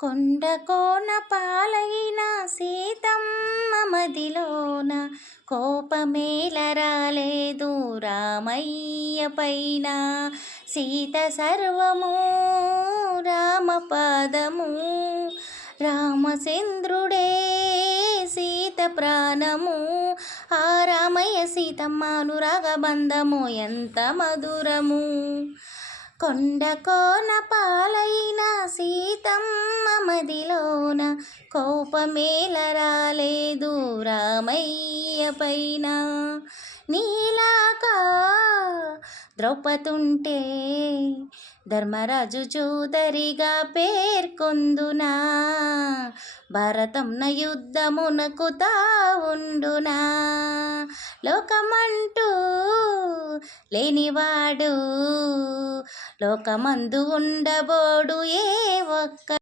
కొండ కోన పాలైన సీతమ్మ మదిలోన కోపమేల రాలేదు రామయ్య పైన. సీత సర్వము రామపాదము, రామచంద్రుడే సీత ప్రాణము. ఆ రామయ్య సీతమ్మ అనురాగ బంధము ఎంత మధురము. కొండ కోన పాలైన సీతమ్మ మదిలోన కోపమేల రాలేదు రామయ్య పైన. నీలాక ద్రౌపదుంటే ధర్మరాజు చౌదరిగా పేర్కొందునా, భారతంన యుద్ధమునకు తావుండునా. లోకమంటూ లేనివాడు లోకమందు ఉండబోడు ఏ ఒక్క